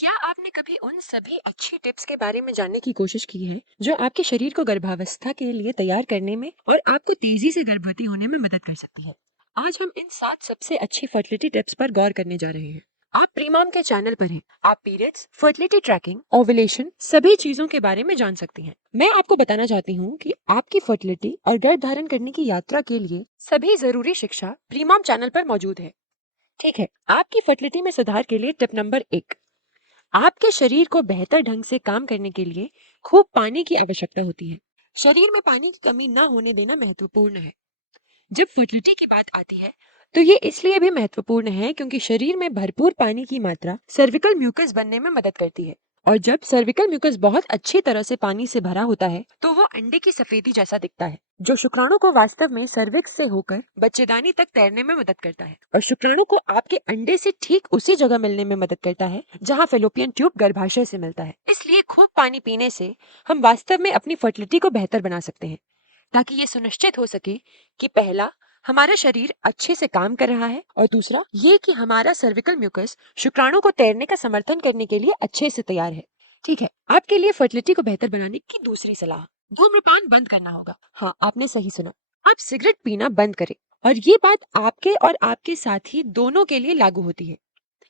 क्या आपने कभी उन सभी अच्छी टिप्स के बारे में जानने की कोशिश की है जो आपके शरीर को गर्भावस्था के लिए तैयार करने में और आपको तेजी से गर्भवती होने में मदद कर सकती है? आज हम इन 7 सबसे अच्छी फर्टिलिटी टिप्स पर गौर करने जा रहे हैं। आप प्रीमॉम के चैनल पर हैं। आप पीरियड्स, फर्टिलिटी ट्रैकिंग, ओव्यूलेशन सभी चीजों के बारे में जान सकती हैं। मैं आपको बताना चाहती हूँ कि आपकी फर्टिलिटी और गर्भ धारण करने की यात्रा के लिए सभी जरूरी शिक्षा प्रीमॉम चैनल पर मौजूद है। ठीक है, आपकी फर्टिलिटी में सुधार के लिए टिप नंबर 1, आपके शरीर को बेहतर ढंग से काम करने के लिए खूब पानी की आवश्यकता होती है। शरीर में पानी की कमी न होने देना महत्वपूर्ण है। जब फर्टिलिटी की बात आती है तो ये इसलिए भी महत्वपूर्ण है क्योंकि शरीर में भरपूर पानी की मात्रा सर्विकल म्यूकस बनने में मदद करती है। और जब सर्विकल म्यूकस बहुत अच्छी तरह से पानी से भरा होता है तो वो अंडे की सफेदी जैसा दिखता है, जो शुक्राणु को वास्तव में सर्विक्स से होकर बच्चेदानी तक तैरने में मदद करता है और शुक्राणु को आपके अंडे से ठीक उसी जगह मिलने में मदद करता है जहाँ फेलोपियन ट्यूब गर्भाशय से मिलता है। इसलिए खूब पानी पीने से हम वास्तव में अपनी फर्टिलिटी को बेहतर बना सकते हैं, ताकि ये सुनिश्चित हो सके कि पहला, हमारा शरीर अच्छे से काम कर रहा है और दूसरा ये कि हमारा सर्विकल म्यूकस शुक्राणु को तैरने का समर्थन करने के लिए अच्छे से तैयार है। ठीक है, आपके लिए फर्टिलिटी को बेहतर बनाने की दूसरी सलाह, धूम्रपान बंद करना होगा। हाँ, आपने सही सुना, आप सिगरेट पीना बंद करें और ये बात आपके और आपके साथी दोनों के लिए लागू होती है।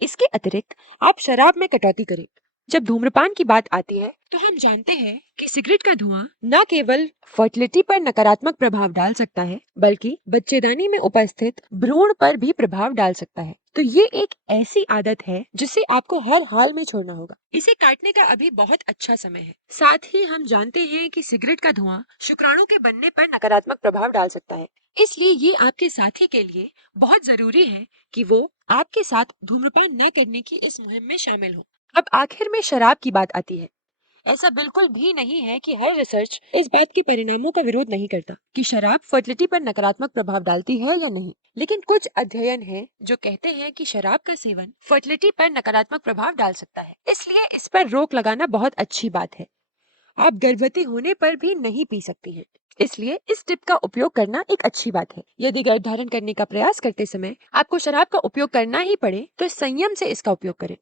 इसके अतिरिक्त आप शराब में कटौती करें। जब धूम्रपान की बात आती है तो हम जानते हैं कि सिगरेट का धुआं न केवल फर्टिलिटी पर नकारात्मक प्रभाव डाल सकता है बल्कि बच्चेदानी में उपस्थित भ्रूण पर भी प्रभाव डाल सकता है। तो ये एक ऐसी आदत है जिसे आपको हर हाल में छोड़ना होगा। इसे काटने का अभी बहुत अच्छा समय है। साथ ही हम जानते हैं कि सिगरेट का धुआं शुक्राणु के बनने पर नकारात्मक प्रभाव डाल सकता है, इसलिए ये आपके साथी के लिए बहुत जरूरी है कि वो आपके साथ धूम्रपान न करने की इस मुहिम में शामिल हो। अब आखिर में शराब की बात आती है। ऐसा बिल्कुल भी नहीं है कि हर रिसर्च इस बात के परिणामों का विरोध नहीं करता कि शराब फर्टिलिटी पर नकारात्मक प्रभाव डालती है या नहीं, लेकिन कुछ अध्ययन हैं जो कहते हैं कि शराब का सेवन फर्टिलिटी पर नकारात्मक प्रभाव डाल सकता है। इसलिए इस पर रोक लगाना बहुत अच्छी बात है। आप गर्भवती होने पर भी नहीं पी सकती हैं, इसलिए इस टिप का उपयोग करना एक अच्छी बात है। यदि गर्भ धारण करने का प्रयास करते समय आपको शराब का उपयोग करना ही पड़े तो संयम से इसका उपयोग करें।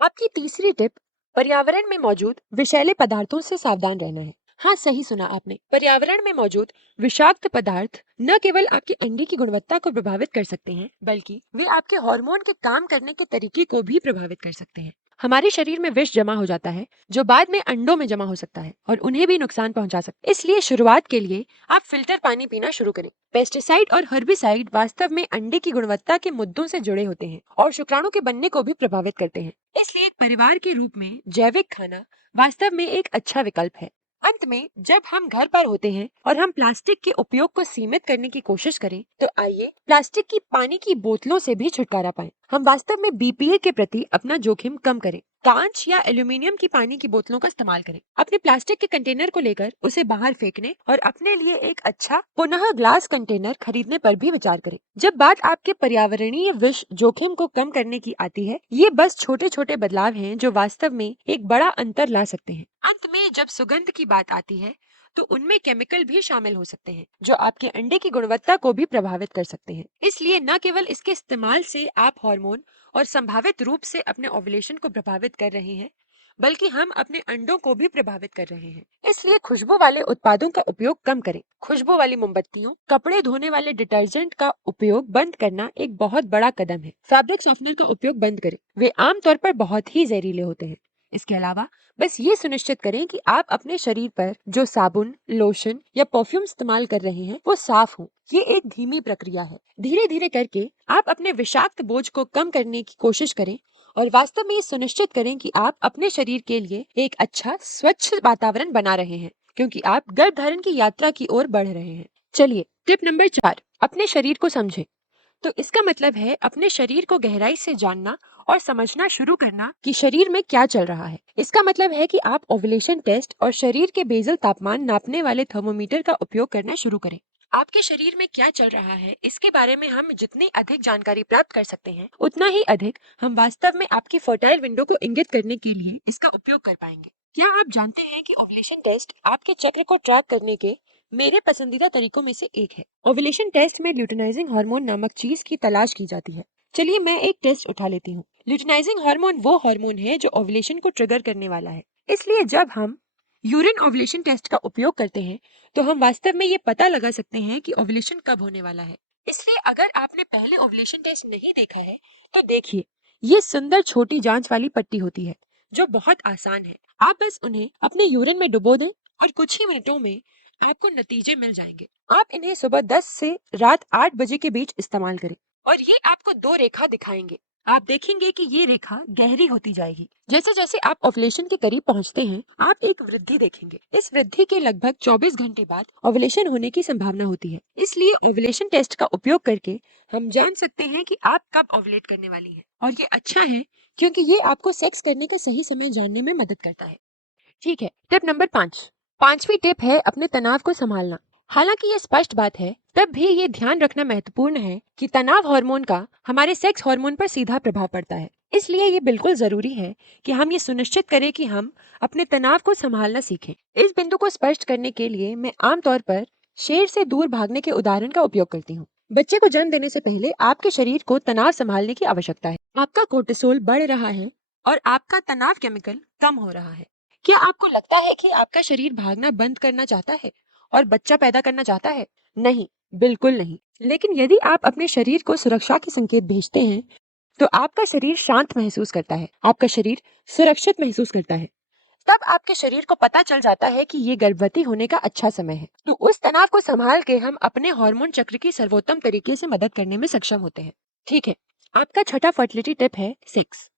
आपकी तीसरी टिप, पर्यावरण में मौजूद विषैले पदार्थों से सावधान रहना है। हाँ, सही सुना आपने, पर्यावरण में मौजूद विषाक्त पदार्थ न केवल आपके अंडे की गुणवत्ता को प्रभावित कर सकते हैं बल्कि वे आपके हार्मोन के काम करने के तरीके को भी प्रभावित कर सकते हैं। हमारे शरीर में विष जमा हो जाता है जो बाद में अंडों में जमा हो सकता है और उन्हें भी नुकसान पहुंचा सकता है। इसलिए शुरुआत के लिए आप फिल्टर पानी पीना शुरू करें। पेस्टिसाइड और हर्बिसाइड वास्तव में अंडे की गुणवत्ता के मुद्दों से जुड़े होते हैं और शुक्राणु के बनने को भी प्रभावित करते हैं। इसलिए एक परिवार के रूप में जैविक खाना वास्तव में एक अच्छा विकल्प है। अंत में, जब हम घर पर होते हैं और हम प्लास्टिक के उपयोग को सीमित करने की कोशिश करें तो आइए प्लास्टिक की पानी की बोतलों से भी छुटकारा पाएं। हम वास्तव में बीपीए के प्रति अपना जोखिम कम करें। कांच या एल्यूमिनियम की पानी की बोतलों का इस्तेमाल करें। अपने प्लास्टिक के कंटेनर को लेकर उसे बाहर फेंकने और अपने लिए एक अच्छा पुनः ग्लास कंटेनर खरीदने पर भी विचार करें। जब बात आपके पर्यावरणीय विष जोखिम को कम करने की आती है, ये बस छोटे छोटे बदलाव हैं जो वास्तव में एक बड़ा अंतर ला सकते हैं। अंत में, जब सुगंध की बात आती है तो उनमें केमिकल भी शामिल हो सकते हैं जो आपके अंडे की गुणवत्ता को भी प्रभावित कर सकते हैं। इसलिए न केवल इसके इस्तेमाल से आप हार्मोन और संभावित रूप से अपने ओव्यूलेशन को प्रभावित कर रहे हैं बल्कि हम अपने अंडों को भी प्रभावित कर रहे हैं। इसलिए खुशबू वाले उत्पादों का उपयोग कम करें। खुशबू वाली मोमबत्तियों, कपड़े धोने वाले डिटर्जेंट का उपयोग बंद करना एक बहुत बड़ा कदम है। फैब्रिक सॉफ्टनर का उपयोग बंद करें, वे आमतौर पर बहुत ही जहरीले होते हैं। इसके अलावा बस ये सुनिश्चित करें कि आप अपने शरीर पर जो साबुन, लोशन या परफ्यूम इस्तेमाल कर रहे हैं वो साफ हो। ये एक धीमी प्रक्रिया है। धीरे धीरे करके आप अपने विषाक्त बोझ को कम करने की कोशिश करें और वास्तव में ये सुनिश्चित करें कि आप अपने शरीर के लिए एक अच्छा स्वच्छ वातावरण बना रहे हैं, क्योंकि आप गर्भधारण की यात्रा की ओर बढ़ रहे हैं। चलिए, टिप नंबर 4, अपने शरीर को समझें। तो इसका मतलब है अपने शरीर को गहराई से जानना और समझना शुरू करना कि शरीर में क्या चल रहा है। इसका मतलब है कि आप ओव्यूलेशन टेस्ट और शरीर के बेसल तापमान नापने वाले थर्मोमीटर का उपयोग करना शुरू करें। आपके शरीर में क्या चल रहा है इसके बारे में हम जितनी अधिक जानकारी प्राप्त कर सकते हैं उतना ही अधिक हम वास्तव में आपकी फर्टाइल विंडो को इंगित करने के लिए इसका उपयोग कर पाएंगे। क्या आप जानते हैं कि ओव्यूलेशन टेस्ट आपके चक्र को ट्रैक करने के मेरे पसंदीदा तरीकों में से एक है। ओव्यूलेशन टेस्ट में ल्यूटिनाइजिंग हार्मोन नामक चीज की तलाश की जाती है। चलिए मैं एक टेस्ट उठा लेती हूँ। ल्यूटिनाइजिंग हार्मोन वो हार्मोन है जो ओव्यूलेशन को ट्रिगर करने वाला है। इसलिए जब हम यूरिन ओव्यूलेशन टेस्ट का उपयोग करते हैं तो हम वास्तव में ये पता लगा सकते हैं कि ओव्यूलेशन कब होने वाला है। इसलिए अगर आपने पहले ओव्यूलेशन टेस्ट नहीं देखा है तो देखिए, ये सुंदर छोटी जांच वाली पट्टी होती है जो बहुत आसान है। आप बस उन्हें अपने यूरिन में डुबो दें और कुछ ही मिनटों में आपको नतीजे मिल जाएंगे। आप इन्हें सुबह 10 से रात 8 बजे के बीच इस्तेमाल करें और ये आपको दो रेखा दिखाएंगे। आप देखेंगे कि ये रेखा गहरी होती जाएगी। जैसे जैसे आप ओव्यूलेशन के करीब पहुंचते हैं, आप एक वृद्धि देखेंगे। इस वृद्धि के लगभग 24 घंटे बाद ओव्यूलेशन होने की संभावना होती है। इसलिए ओव्यूलेशन टेस्ट का उपयोग करके हम जान सकते हैं कि आप कब ओव्यूलेट करने वाली हैं। और ये अच्छा है क्योंकि ये आपको सेक्स करने का सही समय जानने में मदद करता है। ठीक है, टिप नंबर 5। पांचवी टिप है अपने तनाव को संभालना। हालांकि ये स्पष्ट बात है, तब भी ये ध्यान रखना महत्वपूर्ण है कि तनाव हार्मोन का हमारे सेक्स हार्मोन पर सीधा प्रभाव पड़ता है। इसलिए ये बिल्कुल जरूरी है कि हम ये सुनिश्चित करें कि हम अपने तनाव को संभालना सीखें। इस बिंदु को स्पष्ट करने के लिए मैं आमतौर पर शेर से दूर भागने के उदाहरण का उपयोग करती हूँ। बच्चे को जन्म देने से पहले आपके शरीर को तनाव संभालने की आवश्यकता है। आपका कोर्टिसोल बढ़ रहा है और आपका तनाव केमिकल कम हो रहा है। क्या आपको लगता है कि आपका शरीर भागना बंद करना चाहता है और बच्चा पैदा करना चाहता है? नहीं, बिल्कुल नहीं। लेकिन यदि आप अपने शरीर को सुरक्षा के संकेत भेजते हैं तो आपका शरीर शांत महसूस करता है, आपका शरीर सुरक्षित महसूस करता है। तब आपके शरीर को पता चल जाता है कि ये गर्भवती होने का अच्छा समय है। तो उस तनाव को संभाल के हम अपने हार्मोन चक्र की सर्वोत्तम तरीके से मदद करने में सक्षम होते हैं। ठीक है, आपका छठा फर्टिलिटी टिप है सेक्स।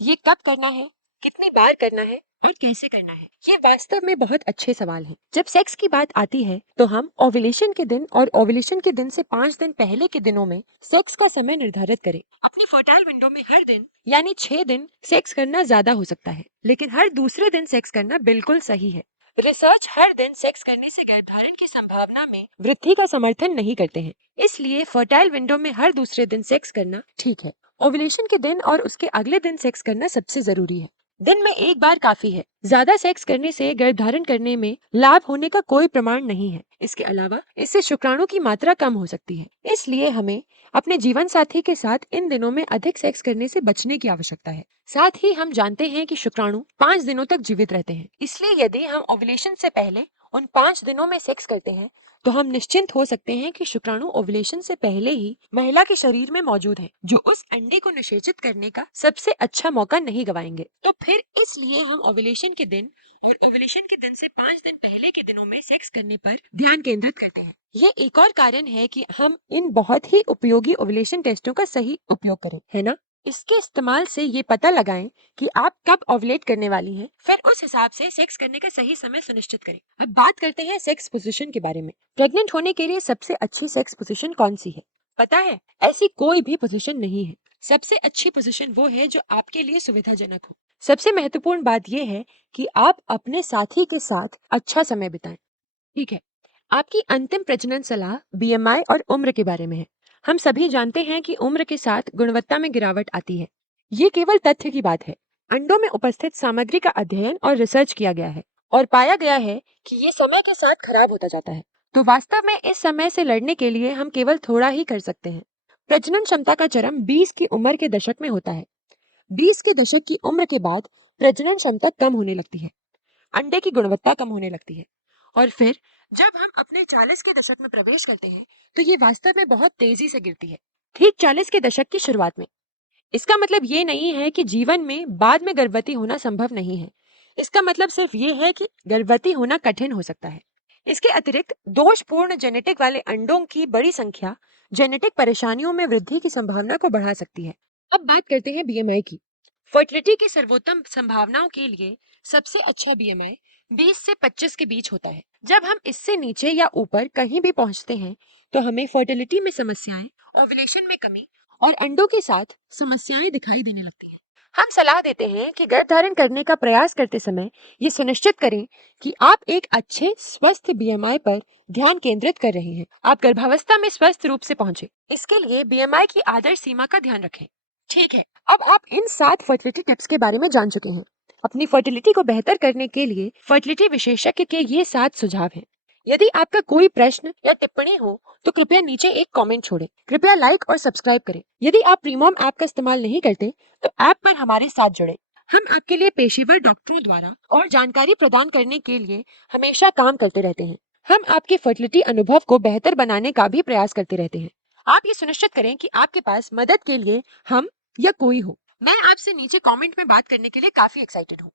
ये कब करना है, कितनी बार करना है और कैसे करना है, ये वास्तव में बहुत अच्छे सवाल हैं। जब सेक्स की बात आती है तो हम ओव्यूलेशन के दिन और ओव्यूलेशन के दिन से 5 दिन पहले के दिनों में सेक्स का समय निर्धारित करें। अपनी फर्टाइल विंडो में हर दिन यानी 6 दिन सेक्स करना ज्यादा हो सकता है, लेकिन हर दूसरे दिन सेक्स करना बिल्कुल सही है। रिसर्च हर दिन सेक्स करने से गर्भधारण की संभावना में वृद्धि का समर्थन नहीं करते हैं, इसलिए फर्टाइल विंडो में हर दूसरे दिन सेक्स करना ठीक है। ओव्यूलेशन के दिन और उसके अगले दिन सेक्स करना सबसे जरूरी है। दिन में एक बार काफी है। ज्यादा सेक्स करने से गर्भधारण करने में लाभ होने का कोई प्रमाण नहीं है। इसके अलावा इससे शुक्राणु की मात्रा कम हो सकती है। इसलिए हमें अपने जीवन साथी के साथ इन दिनों में अधिक सेक्स करने से बचने की आवश्यकता है। साथ ही हम जानते हैं कि शुक्राणु 5 दिनों तक जीवित रहते हैं। इसलिए यदि हम ओव्यूलेशन से पहले उन 5 दिनों में सेक्स करते हैं तो हम निश्चिंत हो सकते हैं कि शुक्राणु ओव्यूलेशन से पहले ही महिला के शरीर में मौजूद है, जो उस अंडे को निषेचित करने का सबसे अच्छा मौका नहीं गवाएंगे। तो फिर इसलिए हम ओव्यूलेशन के दिन और ओव्यूलेशन के दिन से 5 दिन पहले के दिनों में सेक्स करने पर ध्यान केंद्रित करते हैं। ये एक और कारण है कि हम इन बहुत ही उपयोगी ओव्यूलेशन टेस्टों का सही उपयोग करें, है ना? इसके इस्तेमाल से ये पता लगाएं कि आप कब ओव्यूलेट करने वाली हैं, फिर उस हिसाब से सेक्स करने का सही समय सुनिश्चित करें। अब बात करते हैं सेक्स पोजीशन के बारे में। प्रेग्नेंट होने के लिए सबसे अच्छी सेक्स पोजीशन कौन सी है? पता है, ऐसी कोई भी पोजीशन नहीं है। सबसे अच्छी पोजीशन वो है जो आपके लिए सुविधाजनक हो। सबसे महत्वपूर्ण बात यह है कि आप अपने साथी के साथ अच्छा समय बिताएं। ठीक है, आपकी अंतिम प्रजनन सलाह बीएमआई और उम्र के बारे में है। हम सभी जानते हैं कि उम्र के साथ गुणवत्ता में गिरावट आती है। ये केवल तथ्य की बात है। अंडों में उपस्थित सामग्री का अध्ययन और रिसर्च किया गया है और पाया गया है कि ये समय के साथ खराब होता जाता है। तो वास्तव में इस समय से लड़ने के लिए हम केवल थोड़ा ही कर सकते हैं। प्रजनन क्षमता का चरम 20 की उम्र के दशक में होता है। 20 के दशक की उम्र के बाद प्रजनन क्षमता कम होने लगती है, अंडे की गुणवत्ता कम होने लगती है और फिर जब हम अपने 40 के दशक में प्रवेश करते हैं तो ये वास्तव में बहुत तेजी से गिरती है, ठीक 40 के दशक की शुरुआत में। इसका मतलब ये नहीं है कि जीवन में बाद में गर्भवती होना संभव नहीं है। इसका मतलब सिर्फ ये है कि गर्भवती होना कठिन हो सकता है। इसके अतिरिक्त दोषपूर्ण जेनेटिक वाले अंडों की बड़ी संख्या जेनेटिक परेशानियों में वृद्धि की संभावना को बढ़ा सकती है। अब बात करते हैं बीएमआई की। फर्टिलिटी की सर्वोत्तम संभावनाओं के लिए सबसे अच्छा बीएमआई 20 से 25 के बीच होता है। जब हम इससे नीचे या ऊपर कहीं भी पहुंचते हैं तो हमें फर्टिलिटी में समस्याएं, ओव्यूलेशन में कमी और अंडों के साथ समस्याएं दिखाई देने लगती हैं। हम सलाह देते हैं कि गर्भधारण करने का प्रयास करते समय ये सुनिश्चित करें कि आप एक अच्छे स्वस्थ बीएमआई पर ध्यान केंद्रित कर रहे हैं। आप गर्भावस्था में स्वस्थ रूप से पहुंचे। इसके लिए बीएमआई की आदर्श सीमा का ध्यान रखें। ठीक है, अब आप इन 7 फर्टिलिटी टिप्स के बारे में जान चुके हैं। अपनी फर्टिलिटी को बेहतर करने के लिए फर्टिलिटी विशेषज्ञ के ये 7 सुझाव हैं। यदि आपका कोई प्रश्न या टिप्पणी हो तो कृपया नीचे एक कमेंट छोड़ें। कृपया लाइक और सब्सक्राइब करें। यदि आप प्रीमॉम ऐप का इस्तेमाल नहीं करते तो ऐप पर हमारे साथ जुड़े। हम आपके लिए पेशेवर डॉक्टरों द्वारा और जानकारी प्रदान करने के लिए हमेशा काम करते रहते हैं। हम आपके फर्टिलिटी अनुभव को बेहतर बनाने का भी प्रयास करते रहते हैं। आप ये सुनिश्चित करें कि आपके पास मदद के लिए हम या कोई हो। मैं आपसे नीचे कमेंट में बात करने के लिए काफी एक्साइटेड हूँ।